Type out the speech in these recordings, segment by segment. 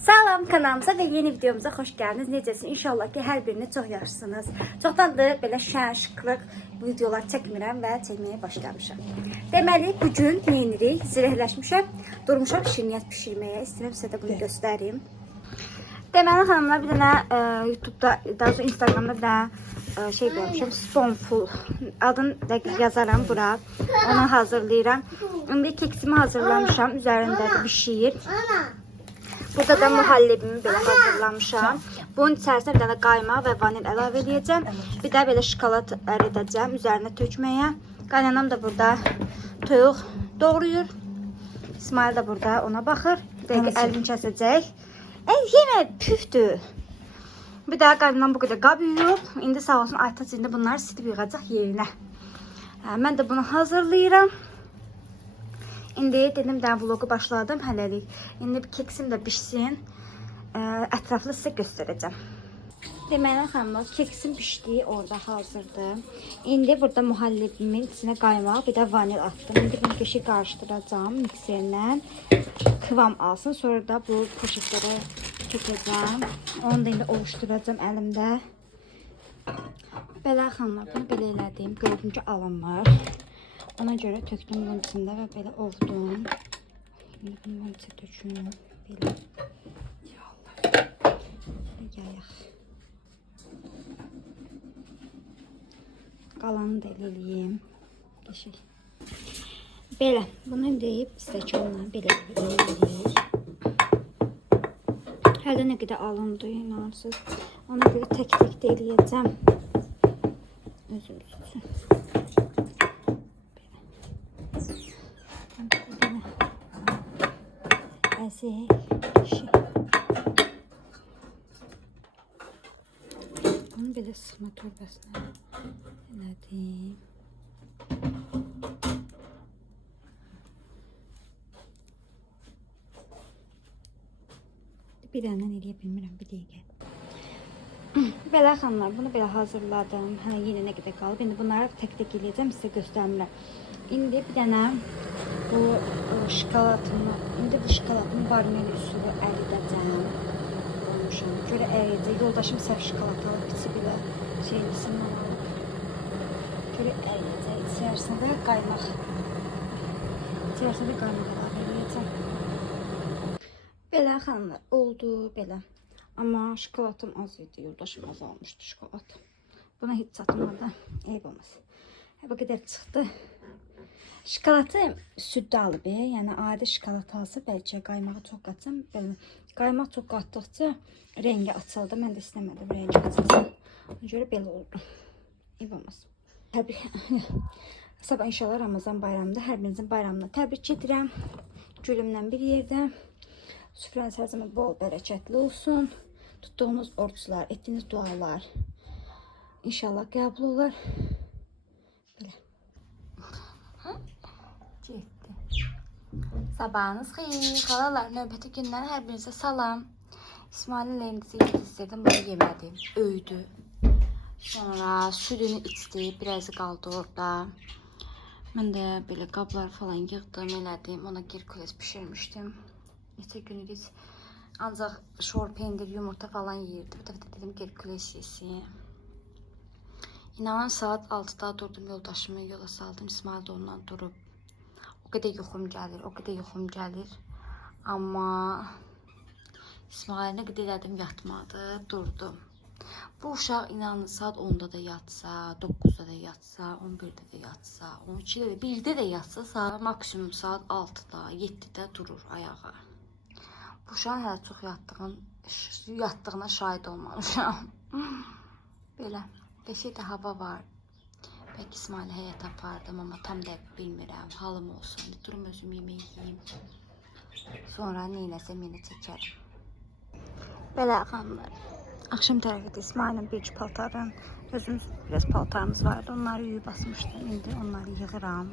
Salam kanalımıza ve yeni videomuza hoş geldiniz. Necəsiniz? İnşallah ki hər birini çox yaxşısınız. Çoxdandır belə şən, şıqlıq videolar çəkmirəm və çəkməyə başlamışam. Deməli, bugün neyinirik? Zirehləşmişəm. Durmuşam şirniyyat pişirməyə. İstəyirəm sizə də bunu göstəreyim. Deməli xanımlar, bir dənə YouTube'da, daha sonra Instagram'da bir dənə şey görmüşəm. Spoonful. Adını dəqiq yazaram bura. Onu hazırlayıram. İndi keksimi hazırlamışam. Üzərində bir şiir. Burada da muhallebimi belə hazırlamışam. Bunun içərisinə bir dənə qaymaq və vanil əlavə edəcəm. Bir də belə şokolad əridəcəm üzərinə tökməyə. Qaynanam da burada toyuq doğrayır. İsmail də burada ona baxır. Dəqiq əlini kəsəcək. Yenə püfdür. Bir də qaynanam bu qədər qab yuyub. İndi sağ olsun Aytaç indi bunları silib yığacaq yerinə. Mən də bunu hazırlayıram. İndi dedim də vlogu başladım hələlik. İndi keksim də pişsin. Ətraflı sizə göstərəcəm. Deməli xanımlar, keksim pişdi, orada hazırdır. İndi burada muhallebimin içinə qaymaq, bir də vanil atdım. İndi bunu qəşəng qarışdıracağım mikserlə. Kıvam alsın. Sonra da bu poşetlərə tökəcəm. Onu da indi ovuşduracağım əlimdə. Belə xanımlar, bunu belə elədim. Gördüm ki, alınmır. Ona görə tökdüm bunun içində və belə ovdum. Şimdi bunun içə töküm. Belə. Yayaq. Qalanı da eləyim. Qəşəng. Belə. Bunu deyib stəkanla belə eləyir. Hələ nə qədər alındı, inansız. Ona görə tək-tək də eləyəcəm. Özümüz üçün. Bunu belə sıxma torbasına elədim. Bir dənədən eləyə bilmirəm, bir dəqiqə. Belə xanımlar, bunu belə hazırladım. Yenə nə qədər qalıb. İndi bunları tək-tək eləyəcəm, sizə göstərmirəm. İndi bir dənə bu şokoladını, bu varmel üsulu əridəcəm. Olmuşam. Görə əriyəcək. Yoldaşım səhv şokolad alıb içi belə şeylisindən alıb. Görə əriyəcək. İçərisində qaymaq. İçərisində qaymaq əlavə edəcəm. Belə xanımlar, oldu belə. Amma şokoladım az idi. Yoldaşım az almışdı şokolad. Buna hiç satmadı. Eyb olmaz. Bu qədər çıxdı. Şokoladı süddə alıb, yəni adi şokolad alsa bəlkə qaymağı çox qatsam, qaymaq çox qatdıqca rəngi açıldı. Mən də istəmədim rəngi açılsın. Ona görə belə oldu. Eyb olmaz. Sabah inşallah Ramazan bayramında hər birinizin bayramına təbrik edirəm. Gülümlə bir yerdə. Süfrəniz hər zaman bol bərəkətli olsun. Tutduğunuz oruçlar, etdiyiniz dualar inşallah qəbul olar. Belə. Getdi. Sabahınız xeyir. Xalalar, növbəti gündən hər birinizə salam. İsmail'in leyinizi yedirdim, bunu yemədim. Öydü. Sonra südünü içdi, birazı qaldı orada. Mən də belə qablar falan yığdım, elədim. Ona Herkules pişirmişdim. Neçə gün idi. Ancaq şor, pendir, yumurta falan yiyirdi. Bu dəfə dedim Herkules yesin. İnanın saat 6'da durdum, yoldaşımı yola saldım. İsmail de ondan durub. O qədər yuxum gəlir, o qədər yuxum gəlir. Amma İsmail nə qədər elədim, yatmadı, durdum. Bu uşaq inanın saat 10'da da yatsa, 9'da da yatsa, 11'də də yatsa, 12'də də, 1'də də yatsa, maksimum saat 6'da, 7'də durur ayağa. Bu uşağın hələ çox yatdığına şahid olmamışam. Belə, qəşəng də hava var. Belki İsmail'i həyat apardım, amma tam da bilmirəm. Halım olsun. Durum özüm yemək yiyeyim. Sonra neynəsəm yenə çəkərim. Belə xanımlar. Akşam tərəfdə İsmail'in bir paltarın, özümüz biraz paltarımız vardı. Onları yuyub basmışdım. İndi onları yığıram.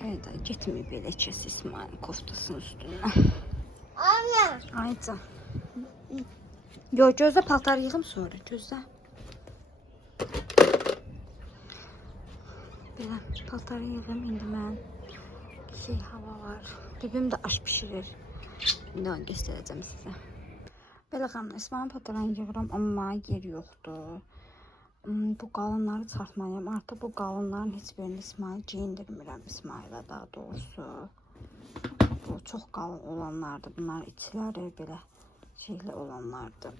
Evet, getməyib belə kəs İsmail'in koftasının üstündən. Anne. Ayca. Yo, gözlə paltarı yığım sonra. Gözlə. Belə paltarı yığım indi mən. Hava var. Bibim də aş pişirir. İndi onu göstərəcəm sizə. Belə xanım, İsmail paltarlarını yığıram, amma yer yoxdur. Bu qalınları çıxartmalıyam. Artıq bu qalınların heç birini İsmail geyindirmirəm. İsmailə daha doğrusu. Bu çox qalın olanlardır. Bunlar içləri belə şeyli olanlardır.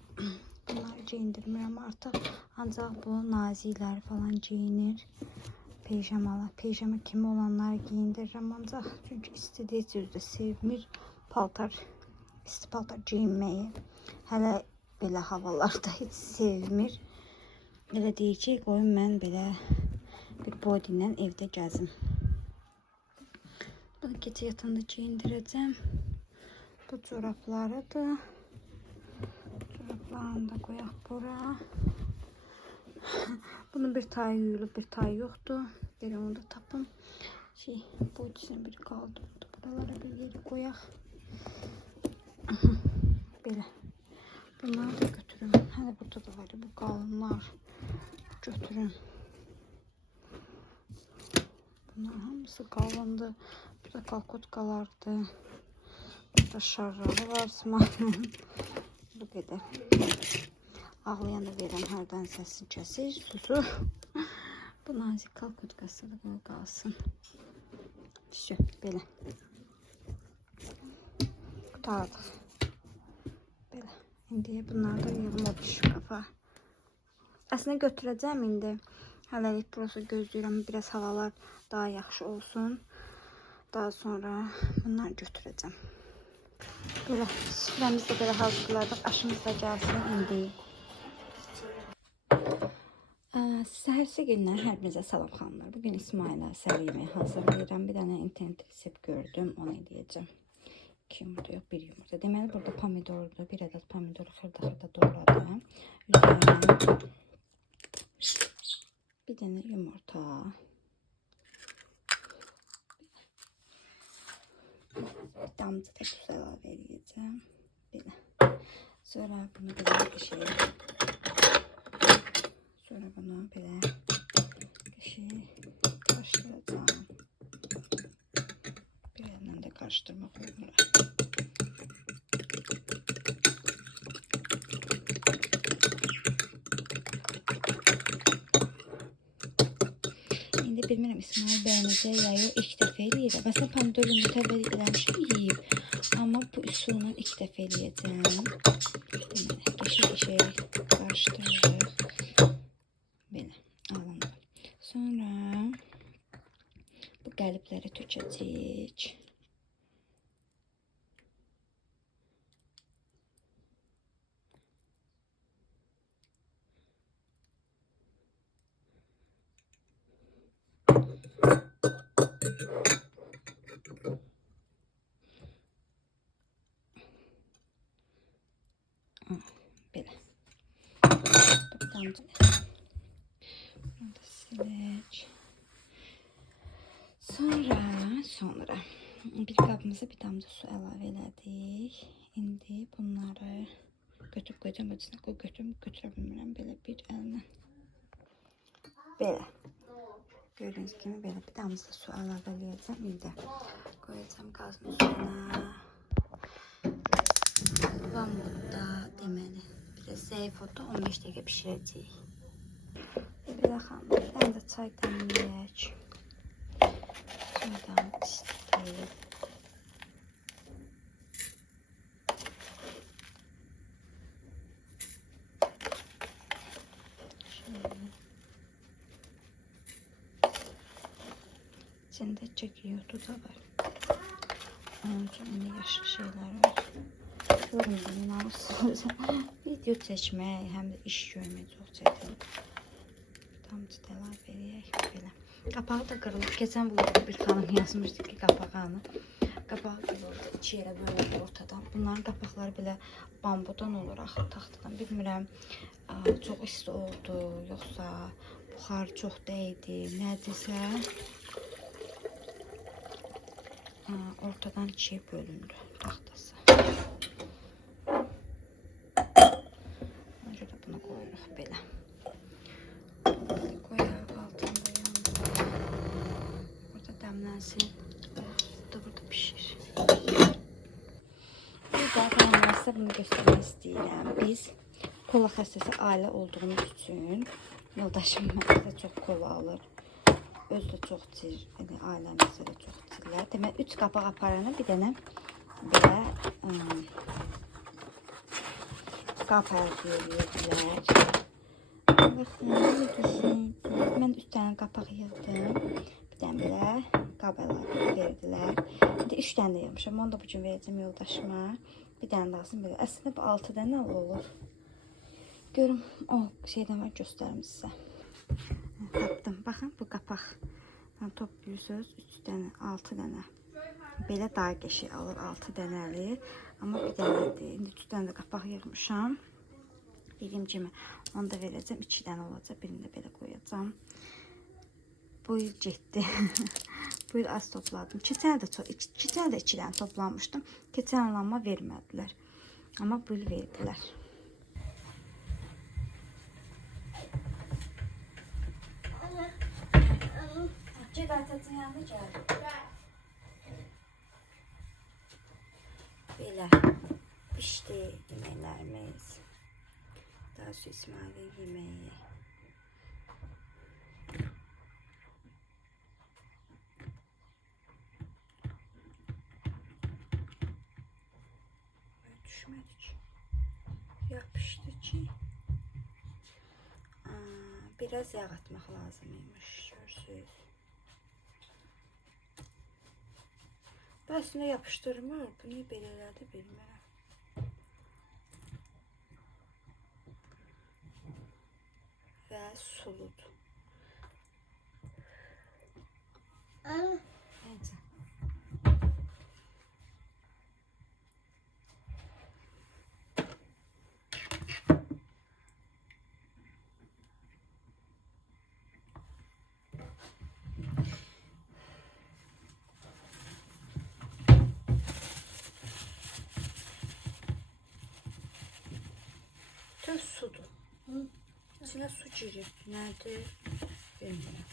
Bunları geyindirmirəm artıq. Ancaq bu nazikləri falan geyinir. Pejama kimi olanları geyindirirəm. Ancaq çünki istediyi cüzdə sevmir paltar, isti paltar geyinməyi. Hələ belə havalarda heç sevmir. Elə deyəcək, qoyun mən belə bir body ilə evdə gəzim. Bunu gecə yatanda geyindirəcəm. Bu çoraplarıdır. Çoraplarını da qoyaq bura. Bunun bir tayı yuyulub, bir tayı yoxdur. Belə onu da tapım. Bodysinin biri qaldı. Buralara bir yeri qoyaq. Belə. Bunları da götürüm. Hələ burada da var bu qalınlar. Götürüm. Bunlar hamısı qalındı. Burada kalkotkalardı. Burada şarrağı var. Bu qədər. Ağlayan da verirəm. Hərdən səsini kəsir. Susur. Bu nazik kalkotkası da böyle qalsın. Şu belə. Qutardıq. Belə. İndi bunları da yığım o şkafa. Əslində götürəcəm indi. Hələlik burası gözləyirəm. Biraz havalar daha yaxşı olsun. Daha sonra bunları götürəcəm. Belə. Süfrəmiz də belə hazırladıq. Aşımız da gəlsin indi. Səhərsi gündən hər birinizə salam xanımlar. Bugün İsmailə səhər yeməyi hazırlayıram. Bir dənə internet resept gördüm. Onu edəcəm. 2 yumurta yox, 1 yumurta. Deməli burada pomidordur. Bir ədəd pomidoru xırda-xırda doğradım. Üzərinə bir dənə yumurta. Bir damcı da tuz əlavə edəcəm. Belə. Sonra bunu belə bir şey. Sonra bunu belə karıştıracağım. Bir yandan da karıştırmak olur. İndi bilmirəm İsmail bəyənəcək ya yox, ilk dəfə eləyirəm. Məsələn pomidor yumurta eləmişəm yeyib. Amma bu üsulla ilk dəfə eləyəcəm. Deməli, qəşəng karışdırırıq. Belə alındı. Sonra bu qəlibləri tökəcəyik. Belə. Silək. Sonra bir qabımıza bir damcı su əlavə elədik. İndi bunları götürüb qoyacağım. Ötüsünə götürə bilmirəm belə bir əllə. Belə. Gördüyünüz kimi belə bir damcı da su əlavə eləyəcəm. İndi qoyacağım qazın üstünə. Vamudda deməli biraz zəif oldu. 15 dəqiqə pişirəcəyik. Belə xanım, bir dənə də çay dəmləyək. Çaydan istəyib. İçində çəkiyotu da var. Onun üçün indi yaşlı şeylər var. Görmüyorum bunları. Video çəkmək, həm də iş görmək çox çətindir. Damcı da əlavə eləyək belə. Qapağı da qırılıb. Keçən vlogda bir xanım yazmışdı ki, qapağını. Qapağı qırıldı. 2 yerə bölündü ortadan. Bunların qapaqları belə bambudan olur, axı taxtadan. Bilmirəm, çox isti oldu, yoxsa buxar çox dəydi, nədirsə. Ortadan 2-yə bölündü taxtası. Ona görə bunu qoyuruq belə. Koyarıq altında yanında. Burada dəmlənsin. Burada pişir. sizə bunu göstərmək istəyirəm. Biz kola xəstəsi ailə olduğumuz üçün yoldaşım mənə çox kola alır. Özü də çox cir, ailəmizdə də çox cirlər. Demək 3 qapaq aparanı bir dənə belə qap əldə Baxın, mən 3 dənə qapaq yığdım. Bir dənə belə qab əlavə verdilər. İndi 3 dənə də yığmışam. Onu da bu gün verəcəm yoldaşıma. Bir dənə lazım belə. Əslində bu 6 dənə olur. Görüm o şeydən var, göstərim sizə. Tapdım. Baxın bu qapaq. Toplayırsınız 3 dənə, 6 dənə. Belə daha qəşəng alır 6 dənəli. Amma bir dənədir. İndi 3 dənə də qapaq yığmışam. Dediyim kimi onu da verəcəm. 2 dənə olacaq. Birini də belə qoyacağım. Bu il getdi. Bu il az topladım. Keçən də 2 dənə toplamışdım. Keçən il amma vermədilər. Amma bu il verdilər. Ged Aytacın yanına gəl. Belə pişdi yeməklərimiz. Daha sonra İsmail'in yemeği. Düşmedi ki. Yapıştı ki. Biraz yağ atmaq lazımıymış. Görsünüz. Bəsində yapışdırmır. Bu niyə belə elədi bilmirəm. Və suludur. Neyse. Çok sudur. İçine su girir. Nerede? Bilmiyorum.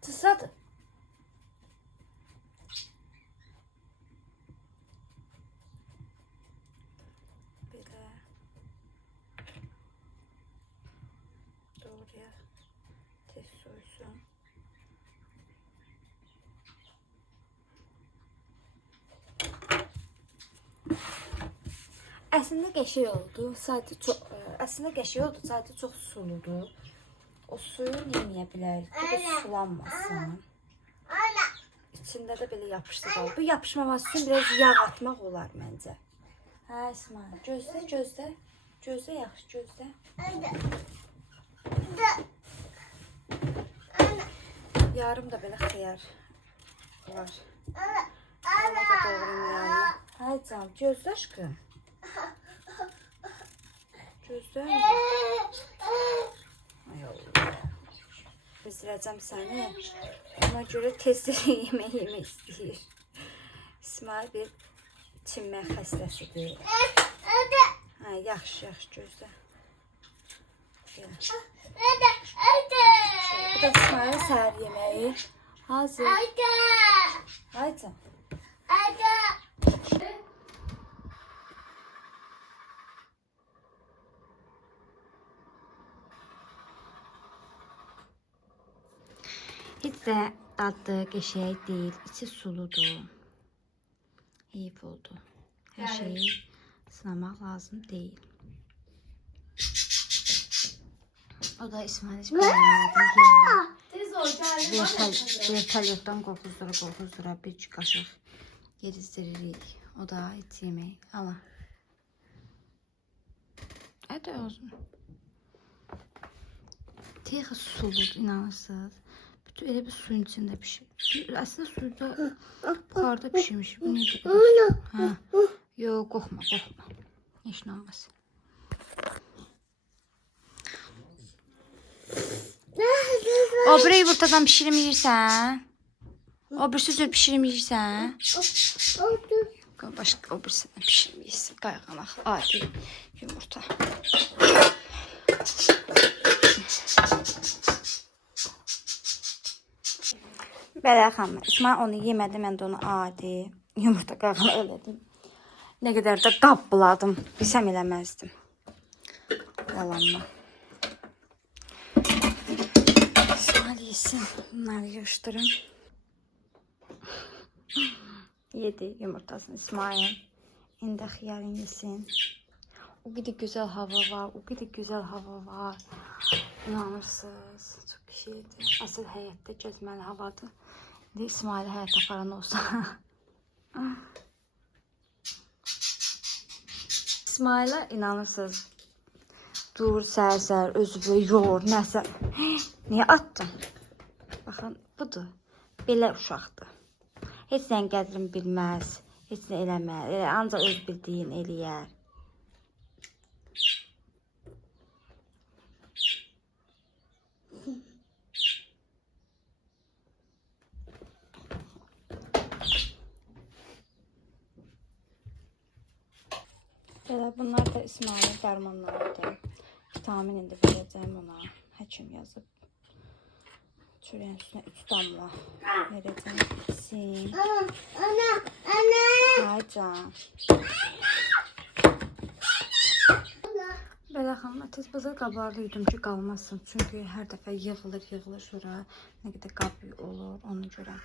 Tısadı. Böyle. Doğruya tez soysun. Əslində qəşəng oldu. Sadəcə çox sadəcə çox suludur. O suyu yeməyə bilərik ki, bu sulanmasın. İçində də belə yapışdı qalır. Bu yapışmaması üçün biraz yağ atmaq olar məncə. Hə İsmail, gözlə. Gözlə yaxşı, gözlə. Yarım da belə xiyar var. Ona da doğrayım yanına. Hə canım, gözlə aşkım. Gözlə. Ay Allah. Bezdirəcəm səni. Ona görə tezdir yemək istəyir. İsmail bir çimmək xəstəsidir. Hə, yaxşı gözlə. Bu da İsmail'in səhər yeməyi. Hazır. Haydi. Heç də dadlı, qəşəng deyil. İçi suludur. Heyif oldu. Hər şeyi sınamaq lazım deyil. O da İsmail vertolyotdan qoxuzdura bir qaşıq yedizdiririk. O da et yemək. Ala. Hadi olsun. Texi suludur, inanırsınız. Bütün elə bir suyun içində pişir. Əslində suyda buxarda pişirmiş. Bu niyə bu qədər? Hə. Yox, qorxma. Heç nə olmaz. O bir yumurtadan pişirim yiyirsən? O bir süzür pişirim yiyirsən? Başka o birisini pişirmeyiz. Qayğanaq, adi yumurta. Belə xanım, İsmail onu yemədi, mən də onu adi yumurta qayğanaq elədim. Nə qədər də qab buladım, bilsəm eləməzdim. Yalanma. İsmail yesin, bunları yığışdırın. Yedi yumurtasını İsmail. İndi xiyarın yesin. O qədər gözəl hava var, o qədər gözəl hava var. İnanırsınız, çox şeydir. Asıl həyətdə gəzməli havadır. İndi İsmail'i həyətə aparan olsa. İsmail'e inanırsınız. Dur, sər, özü yor, nəsə. Niyə attın? Baxın, budur. Belə uşaqdır. Heç sən qədrini bilməz, heç nə eləməz. Ancaq öz bildiyin eləyər. Belə bunlar da İsmail'in dərmanlarıdır. Vitamin indi verəcəm ona. Həkim yazıb. Çörəyin üstünə 3 damla verəcəm. İçsin. Ay can. Belə xanım, tez bazar qablarda yudım ki, qalmasın. Çünki hər dəfə yığılır sonra nə qədər qab olur ona görə.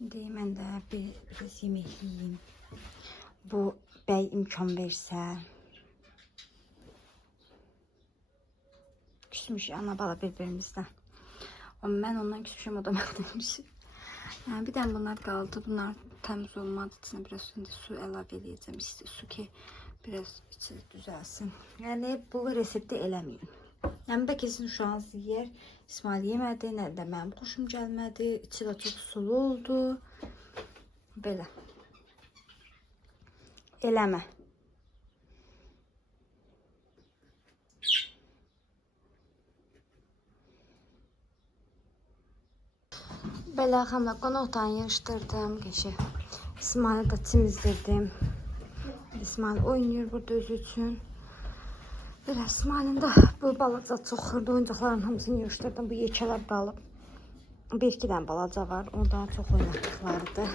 İndi mən də biraz yemək yiyeyim. Bu bəy imkan versə. Küsmüş ana bala bir-birimizdən. Mən ondan küsmüşüm, o da məndən küsmüş. Yəni, bir dənə bunlar qaldı. Bunlar təmiz olmadı. İçinə biraz su əlavə edəcəm. İsti su ki, biraz içi düzəlsin. Yəni, bu resepti eləməyin. Yəni, bəlkə sizin uşağınız yeyər. İsmail yemədi, nə də mənim xoşum gəlmədi. İçi də çox sulu oldu. Belə. Eləmə. Belə xanımlar, qonaqdan yığışdırdım. İsmail'i da temizledim. İsmail oynuyor burada özü üçün. Belə İsmail'in də bu balaca çox xırda oyuncaqların hamısını yığışdırdım. Bu yekələr qalıb. Bir-iki dənə balaca var. O da çox oynatdıqlarıdır.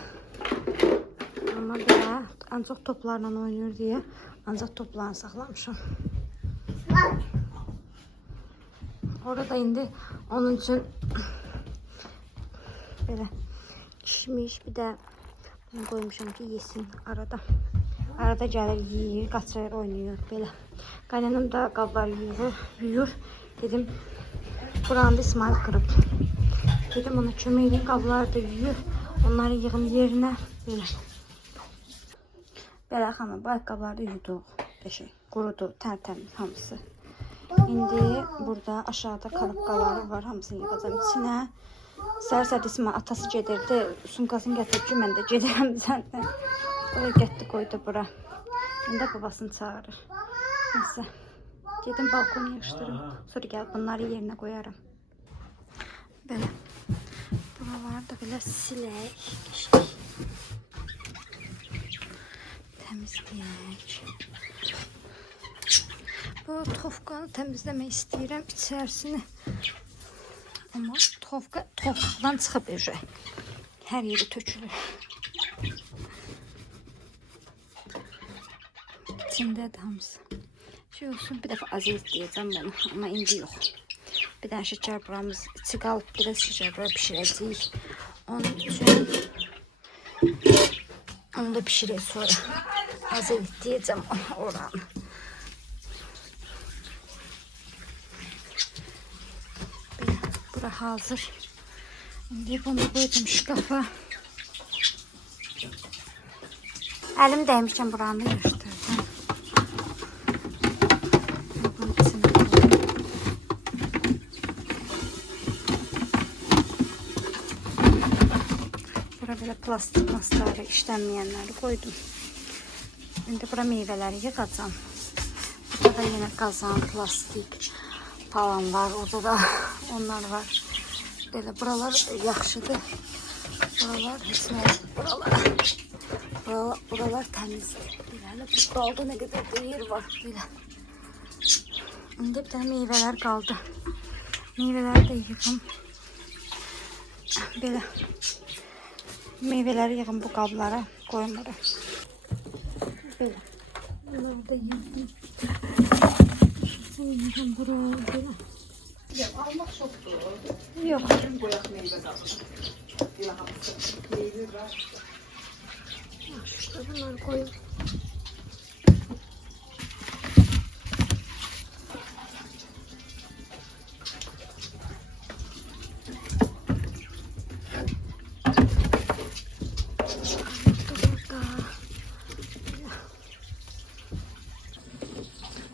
Amma belə ancaq toplarla oynuyor deyə ancaq toplarını saxlamışam. Orada indi onun üçün belə kişmiş, bir də bunu qoymuşam ki, yesin arada. Arada gəlir, yiyir, qaçır, oynayır belə. Qaynanım da qabları yuyur. Dedim, buranı da İsmail qırıb. Dedim, ona kömək edin, qabları da yuyur. Onları yığım yerinə belə. Belə xanım, bu ayaqqabıları da yuduq. Qurudu, tərtəmiz hamısı. İndi burada aşağıda kalıpqaları var, hamısını yığacam içinə. Səhər-səhər İsmail atası gedirdi, sumkasını gətirib ki, mən də gedirəm səndən. O da getdi, qoydu bura. İndi babasını çağırır. Neyse, gedim balkonu yığışdırım. Sonra gəlib bunları yerinə qoyarım. Belə. Buraları da belə silək. Təmizləyək. Bu tofkanı təmizləmək istəyirəm içərisini. Amma tofqadan çıxıb əcək. Hər yeri tökülür. İçindədir hamısı. Şey olsun, bir dəfə azət deyəcəm bunu, amma indi yox. Bir dənə şəkər buramız içi qalıb, biraz şəkər bura pişirəcəyik. Onun üçün onu da pişirək sonra. Azət deyəcəm oranı. Bura hazır. İndi bunu qoyacağım şkafa. Əlim dəymişkən buranı yığışdırdım. Bura belə plastik masları, işlənməyənləri qoydum. İndi bura meyvələri yığacağım. Burada da yenə qazan, plastik falan var. Orada da onlar var. Belə buralar yaxşıdır. Buralar heç nə, buralar Buralar təmizdir. Belə bu qalda nə qədər də yer var belə. İndi bir tane meyveler kaldı. Meyveleri de yığım. Belə. Meyveleri yığım bu qablara koyun buraya. Belə. Bunları da yığım. Yığım buraya. Belə. Almak çoktur. Yok. Bizim koyak meyve kaldı. Meyve var. Şurada bunları koyun.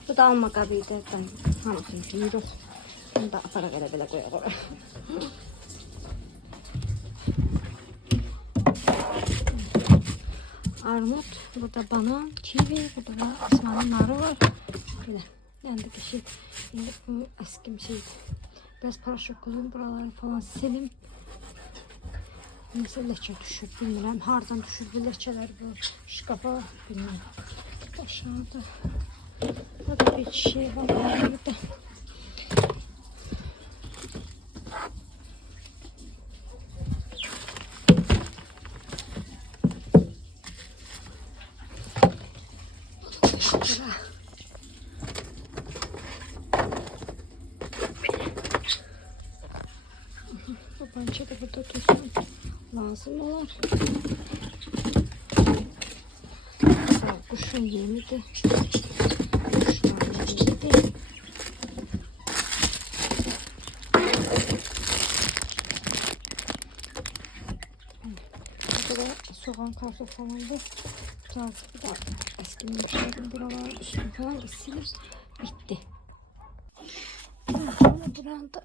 Bu da alma qabıydı. Hamısını yürür. Bunu da aparaq elə belə qoyaq oraya. Armut, burada banan, kivi, burada da asmanın narı var. Böyle. Yani bir şey, bu eski bir şeydi. Biraz paraşok koyayım, buraları falan silim. Neyse leçe düşür, bilmirəm. Hardan düşür bu leçeler bu şkafa, bilmirəm. Aşağıda. Burada bir şey var burada. Bu pança da burada dursun. Lazım olur. Kuşun yemiydi. Kuşların yemiydi. Burada soğan karşı falan da bu da eskimişlerdim. Buralar üstü falan silip bitti. Buranı da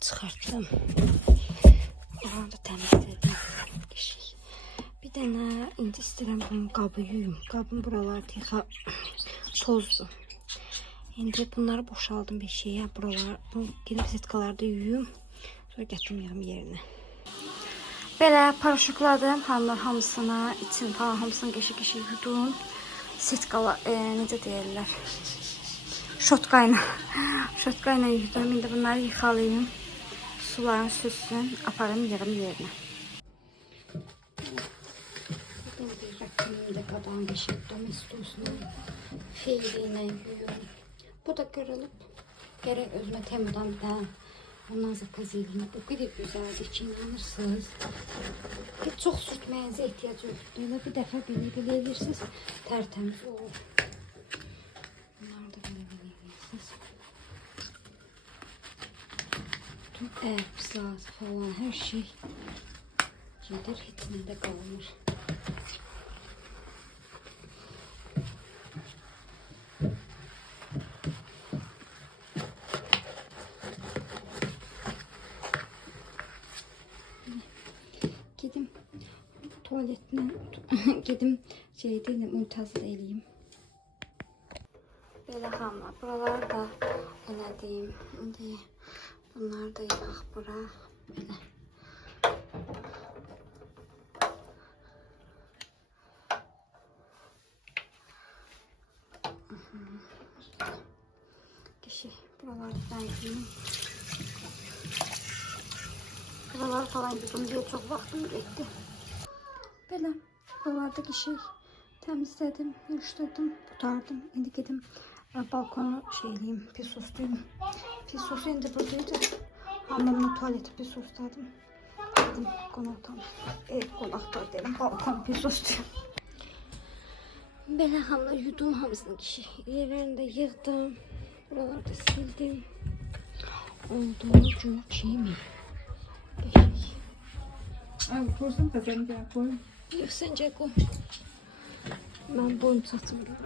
çıkarttım. Buranı da temizledim. Bir tane indi istəyirəm bunun qabı yuyum. Qabın buraları tıxa tozdu. İndi bunları boşaldım bir şeye. Buralar bu gidip sitkaları da yuyum. Sonra gətirməyəm yerinə. Belə paraşukladım hamısına, için falan hamısını qəşi yudum. Sitkalar necə deyirlər? Şotkayla yudum. İndi bunları yıxalayım. Sularını süssün, aparım yığım yerinə. Rakımda qadan qəşirdim istiyorsun. Feyliyle yuyuyorum. Bu da kırılıp gerek özüme temudan bir daha ondan zakaz edeyim. O kadar güzeldi ki inanırsınız. Çok sürtməyənizə ehtiyac yoxdur. Elə bir dəfə belə edirsiniz, tertemiz olur. Bunları da belə edirsiniz. Tüm pisler falan her şey gelir, içinde de kalmış. Gedim tuvaletine gedim şey değil müntazır eləyim. Belə xanımlar, buraları da elədim. İndi bunları da yığaq bura. Belə. Kişi buraları da yığayım. Buralar falan yıkım diye çok vaktim gitti. Böyle buralardaki şey temizledim, yırıştırdım, tutardım. Şimdi gidip balkonu şeyleyeyim, pisoslayayım. Pisos indi buradaydı. Annemle tuvaleti pisosladım. Dedim konaktan, konakta dedim, balkon pisoslayayım. Böyle hamla yudum hamısını kişi. Yerlerini de yığdım. Buraları da sildim. Olduğu gibi mi? Abi korsan kazanacak koy. Yok sence koy. Ben boyun satmıyorum.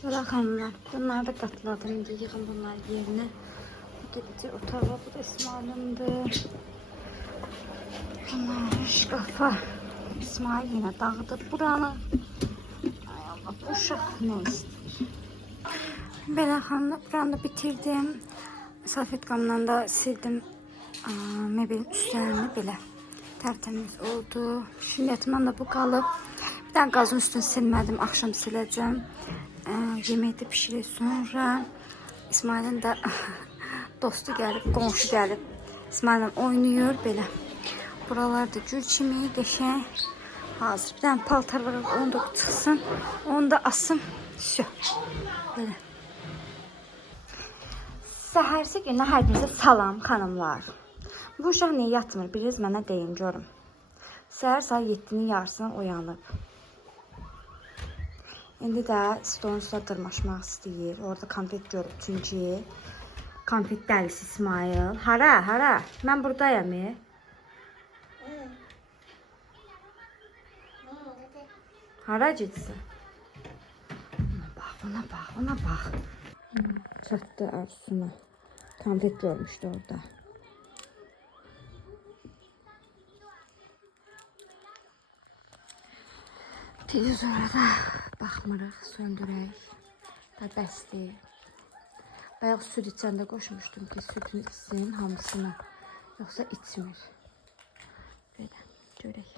Şöyle hanımlar. Bunları da katladım. Şimdi yığın bunlar yerine. Bu gidici otağa. Bu da İsmail'imdi. Bunlar şkafa. İsmail yine dağıdı buranı. Ay Allah bu uşaq ne istiyor. Belə hanımlar. Buranı da bitirdim. Salfetkamdan da sildim. Mebelin üstlerini belə Tertemiz oldu. Şünnetimin de bu qalıb. Bir tane qazın üstünü silmədim. Akşam siləcəm. Yemeği de pişirib sonra. İsmail'in de dostu gəlib, qonşu gəlib. İsmail'le oynayır belə. Buralarda gül çimeği qəşəng hazır. Bir tane paltar var, onu da çıxsın. Onu da asım. Şu. Belə. Səhərsi günə hər birinizə salam xanımlar. Bu uşaq niyə yatmır? Biriniz mənə deyin görüm. Səhər saat 7-nin yarısına uyanıb. İndi də stolun üstə dırmaşmaq istəyir. Orada konfet görüb çünki. Konfet dəlisi İsmail. Hara, hara? Mən buradayam. Hara gitsin? Ona bax, ona bax. Çatdı arzusuna. Konfet görmüşdü orada. Televizora da baxmırıq, söndürək. Da bəsdir. Bayaq süd içəndə qoşmuşdum ki, südünü içsin hamısını. Yoxsa içmir. Belə, görək.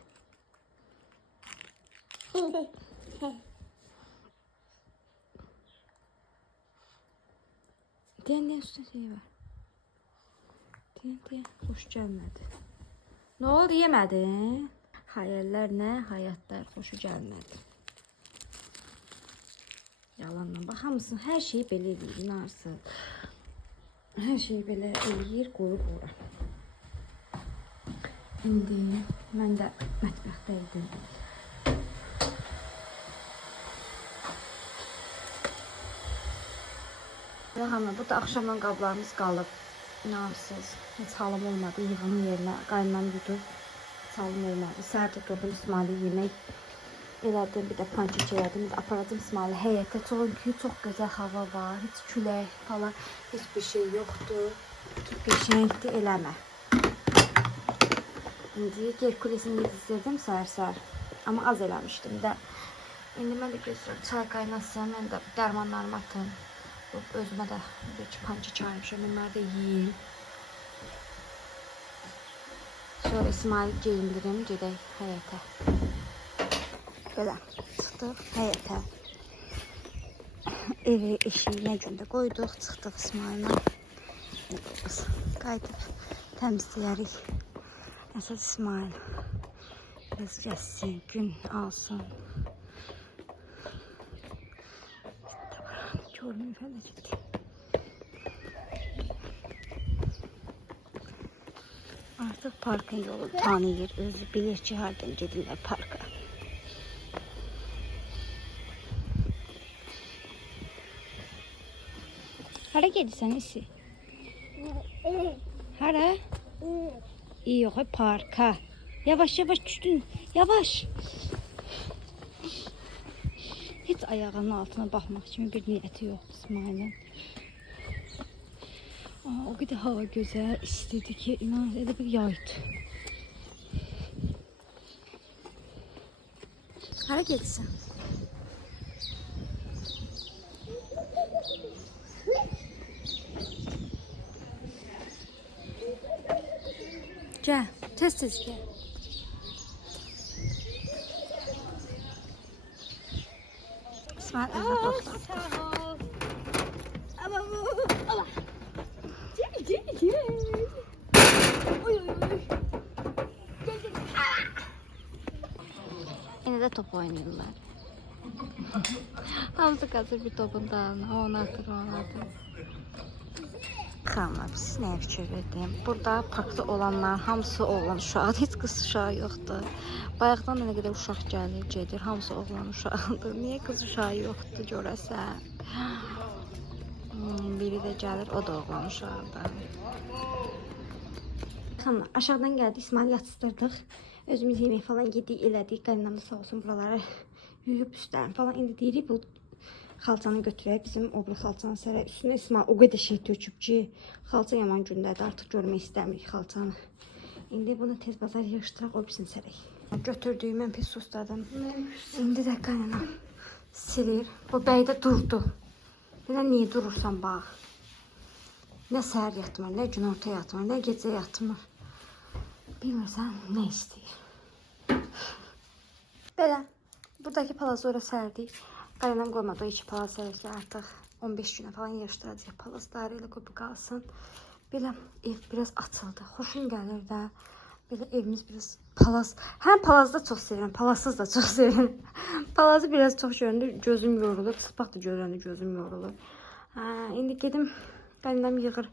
Deyən nə üstündə şey var? Deyən, xoş gəlmədi. Nə oldu, yemədin? Hayallər nə, həyatlar xoşu gəlmədi. Yalanla bax, hamısın, hər şeyi belə eləyir, narsın. Hər şeyi belə eləyir, qoyur ora. İndi mən də mətbəxdəydim. Hanım, bu da axşamdan qablarımız qalıb. İnansız, heç halım olmadı, yığım yerinə, qaynam yudur. Salım olmadı. Səhər də durdum İsmail'i yemək elədim, bir də pankek elədim, bir də aparadım İsmail'i həyətə. Çünki çox gözəl hava var, heç külək falan, heç bir şey yoxdur. Qəşəngdir, eləmə. İndi Herkulesini yedizdirdim səhər-səhər, amma az eləmişdim də. İndi mən də gözləyirəm, çay qaynasın, mən də dərmanlarımı atım. Özümə də bir pankek ayırmışam, onları da yiyeyim. Sonra İsmail'i geyindirim, gedək həyətə. Belə, çıxdıq həyətə. Evi, eşiyi nə gündə qoyduq, çıxdıq İsmail'la. Qayıdıb təmizləyərik. Əsas İsmail biraz gəzsin, gün alsın. Görməyim fələ getdi. Artıq parkın yolu tanıyır, özü bilir ki, hardan gedirlər parka. Hara gedirsən isi? Hara? İyi yok, parka. Yavaş yavaş düşdün, yavaş. Hiç ayağının altına baxmaq kimi bir niyyəti yoxdur İsmail'in. O qədər hava gözəl, istidir ki, inan elə bir yaydı. Hara gedirsən? Gəl, tez-tez gəl. İsmail özünə dostlar. Yine de top oynuyorlar. Hamısı qaçır bir topun dalına. Onu atır, onu atır. Xanımlar, siz nəyə fikir verdim? Burada parkda olanlar hamısı oğlan uşağı, heç qız uşağı yoxdur. Bayaqdan da nə qədər uşaq gəlir, gedir, hamısı oğlan uşağıdır. Niyə qız uşağı yoxdur görəsən? Biri də gəlir, o da oğlan uşağıdır. Xanımlar, aşağıdan gəldi, İsmail yatsıdırdıq. Özümüz yemək falan yedik, elədik. Qaynanamız sağ olsun buraları yuyub üstlərini falan. İndi deyirik bu xalçanı götürək, bizim o biri xalçanı sərək. Üstünə İsmail o qədər şey töküb ki, xalça yaman gündədir, artıq görmək istəmirik xalçanı. İndi bunu tez bazar yığışdıraq, o birisini sərək. Götürdüyüm mən pis susladım. İndi də qaynanam silir. Bu bəy də durdu. Dedim, niyə durursan bax? Nə səhər yatmır, nə günorta yatmır, nə gecə yatmır. bilmirsən nə istəyir. Belə, buradakı palazı ora sərdik. Qaynam qoymadı o 2 palaz sərdik artıq 15 günə falan yığışdıracaq palazları ilə qoyub qalsın. Belə ev biraz açıldı. Xoşum gəlir də. Belə evimiz biraz palaz. Həm palazı da çox sevirəm, palazsız da çox sevirəm. Palazı biraz çox göründü, gözüm yorulur. Sıpaq da görəndə gözüm yorulur. İndi gedim, qaynam yığır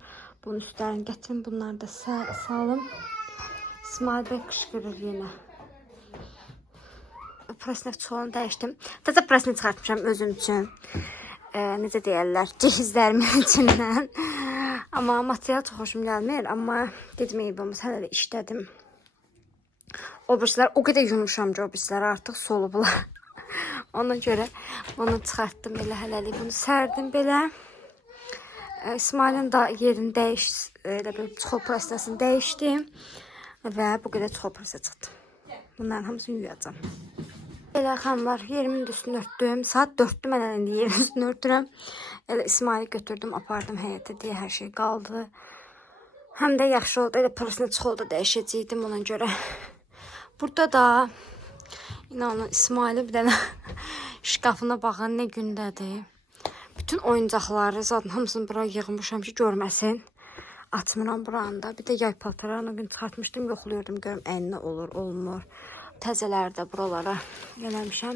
bunun üstlərini, gətirin bunları da salım. İsmail bəy qışqırır yenə. Prosnek çoğunu dəyişdim. Təzə prosnek çıxartmışam özüm üçün. Necə deyərlər, cihizlərimin içindən. Amma material çox xoşum gəlmir. Amma dedim eyvamız hələ də işlədim. Obrislər o qədər yumuşam ki, obrislər artıq solublar. Ona görə onu çıxartdım elə hələlik. Bunu sərdim belə. İsmail'in da yerini elə bir çuxul prosesini dəyişdim. Və bu qədər çuxul proses çıxdı. Bunların hamısını yuyacağım. Elə xanımlar, yerimin üstünü örtdüm. Saat 4'dü mən indi yerimin üstünü örtürəm. Elə İsmail'i götürdüm, apardım həyətə deyə hər şey qaldı. Həm də yaxşı oldu. Elə prosesini çuxul da dəyişəcəkdim ona görə. Burada da inanın İsmail'i bir dənə şkafına baxın nə gündədir. Bütün oyuncaqları zaten hamısını bura yığmışam ki görməsin. Atmıram buranda. Bir də yay paltarlarını o gün çıxartmışdım, yoxluyordum görüm əyninə olur, olmur. Təzələri də buralara eləmişəm.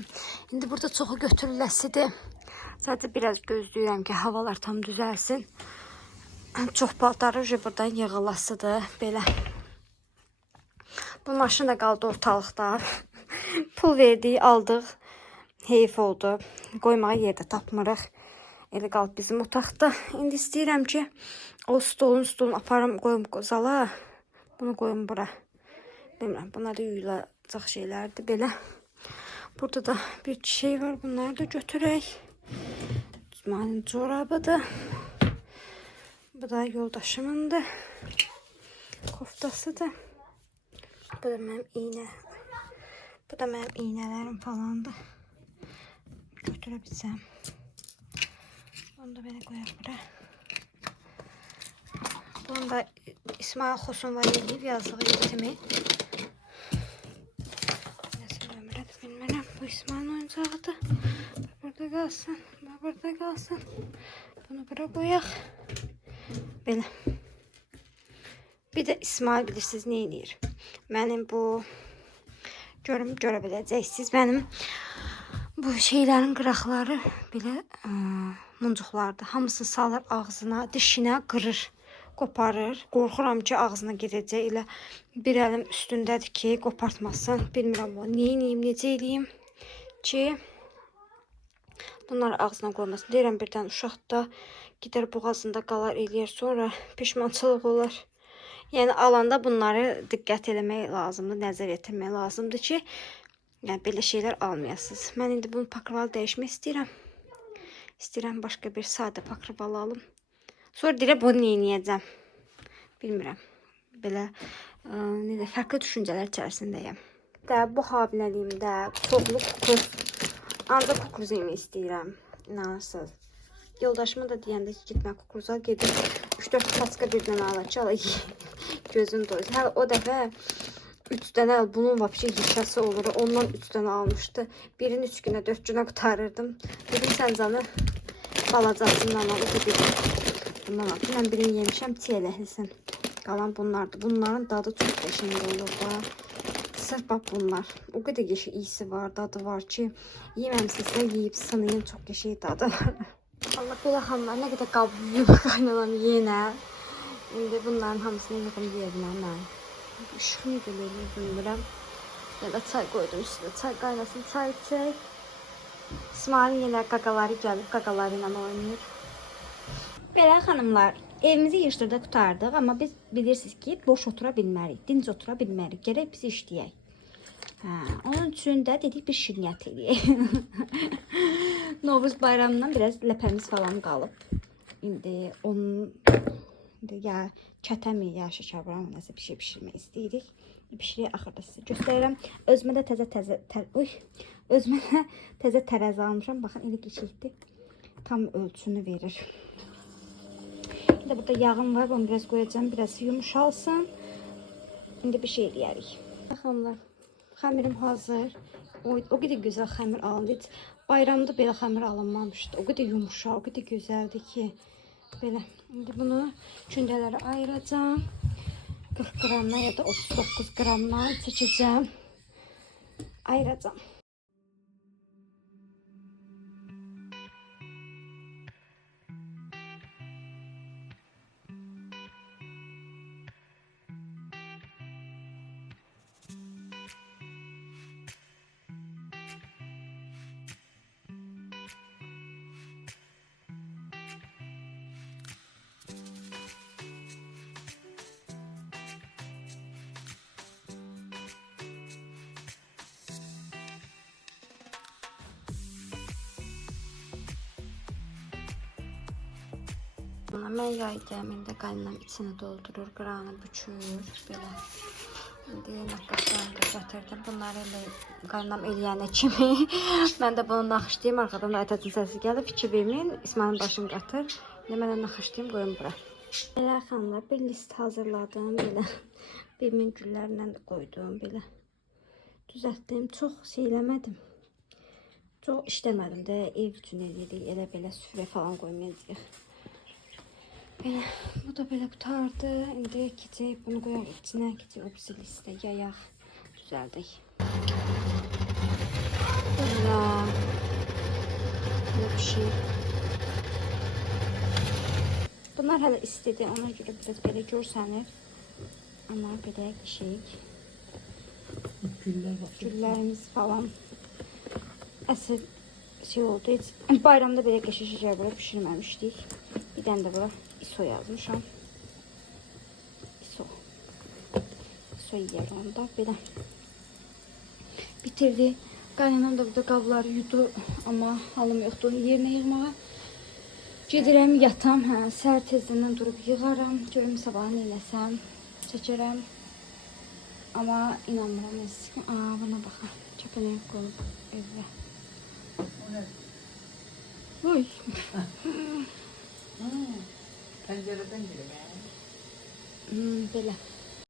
İndi burada çoxu götürüləsidir. Sadəcə biraz gözləyirəm ki havalar tam düzəlsin. Çox paltarı buradan yığılasıdır belə. Bu maşın da qaldı ortalıqda. Pul verdik, aldıq. Heyif oldu. Qoymağa yerdə tapmırıq. Elə qalıb bizim otaqda. İndi istəyirəm ki o stolun aparım qoyum zala. Bunu qoyum bura. Bilmirəm, bunlar da yuyulacaq şeylərdir belə. Burada da bir şey var. Bunları da götürək. İsmail'in çorabıdır. Bu da yoldaşımındır. Koftasıdır. Bu da mənim iğnə. Bu da mənim iğnələrim falandır. Götürə bilsəm. Bunu da belə qoyaq bura. Bunu da İsmail Xosun var edib yazdığı itimi. Nəsə ömrədir bilmirəm. Bu İsmail'in oyuncağıdır. Burada qalsın. Burada qalsın. Bunu bura qoyaq. Belə. Bir də İsmail bilirsiniz nə edir? Mənim bu görə biləcəksiniz. Mənim bu şeylərin qıraqları belə muncuqlardır. Hamısını salır ağzına, dişinə qırır, qoparır. Qorxuram ki ağzına gedəcək. Elə bir əlim üstündədir ki qopartmasın. Bilmirəm o necə eləyim ki bunları ağzına qoymasın. Deyirəm birdən uşaq da gider boğazında qalar eləyər, sonra peşmançılıq olar. Yəni alanda bunları diqqət eləmək lazımdır, nəzər yetirmək lazımdır ki, yəni belə şeylər almayasınız. Mən indi bunu pakırvalı dəyişmək istəyirəm. İstəyirəm başqa bir sadə pakırvalı alım. Sonra deyirəm bunu neyəcəm? Bilmirəm. Belə fərqli düşüncələr içərisindəyəm. Bu hamiləliyimdə çoxlu kukuz, ancaq kukuz yemək istəyirəm. İnanırsınız. Yoldaşıma da deyəndə ki gitmə kukuza gedir. 3-4 paçka birdən alacaq. Gözüm doyur. Hələ o dəfə 3 dənə bunun vapşi yişəsi olur. Ondan 3 dənə almışdı. Birini 3 günə 4 günə qutarırdım. Dedim sən canı balacasından alıb dedim. Bundan alıb. Mən birini yemişəm çiyələklisin. Qalan bunlardır. Bunların dadı çox qəşəng olur da. Sırf bax bunlar. O qədər iyisi var, dadı var ki, yeməmsinizsə yeyib sınayın, çox qəşəng dadı var. Allah belə xanımlar, nə qədər qabıyıb qaynanam yenə. İndi bunların hamısını yığım deyə biləm mən. İşıq nə qədər eləyir bilmirəm. Ya da çay qoydum üstünə, çay qaynasın, çay içək. İsmail'in yenə qaqaları gəlib, qaqaları ilə oynayır. Belə xanımlar, evimizi yığışdırdıq, qutardıq. Amma biz bilirsiniz ki, boş otura bilmərik, dinc otura bilmərik. Gərək biz işləyək. Onun üçün də dedik bir şirniyyat eləyək. Novruz bayramından biraz ləpəmiz falan qalıb. İndi onun ya çətəmi, ya şəkərburam nəsə bir şey pişirmək istəyirik. Pişirək axırda sizə göstərirəm. Özümə də təzə tərəzi almışam. Baxın, elə keçikdir. Tam ölçünü verir. Bir də burada yağım var. Onu biraz qoyacağım. Biraz yumuşalsın. İndi bir şey eləyərik. Baxımlar, xəmirim hazır. O qədər gözəl xəmir alındı. Heç bayramda belə xəmir alınmamışdı. O qədər yumuşaq, o qədər gözəldir ki. Belə. İndi bunu kündələrə ayıracağım. 40 qramdan ya da 39 qramdan çəkəcəm. Ayıracağım. Mən yay gəmində qaynam içini doldurur, qıranı bükür, belə. İndi naqqaslarını da gətirdim. Bunları elə qaynam eləyənə kimi. Mən də bunu naxışlayayım, arxadan da ətətin səsi gəlir. Fikir verməyin, İsmailin başını qatır. İndi mən də naxışlayayım, qoyum bura. Belə xanlar, bir list hazırladım, belə. Birimin güllərindən də qoydum, belə. Düzəltdim, çox şeyləmədim. Çox işləmədim də, ev üçün eləyirik, elə belə süfrə falan qoymayacaq. Belə, bu da belə qutardı. İndi keçək, bunu qoyaq içinə, keçək o birisi listə yayaq, düzəldək. Belə, belə bir şey. Bunlar hələ istidir, ona görə biraz belə görsənir. Amma belə qəşəng. Güllərimiz falan əsl şey oldu. Heç bayramda belə qəşəng şeylər bura pişirməmişdik. Bir dənə də bura ISO yazmışam. ISO yiyər onda belə. Bitirdi. Qaynanam da burada qabları yudu. Amma halım yoxdur onu yerinə yığmağa. Gedirəm yatam. Səhər tezdən durub yığaram. Görüm sabah neyləsəm. Çəkərəm. Amma inanmıram. Buna baxın. Çəpəni qoyub evdə. Oy. Pəncərədən girir. Belə.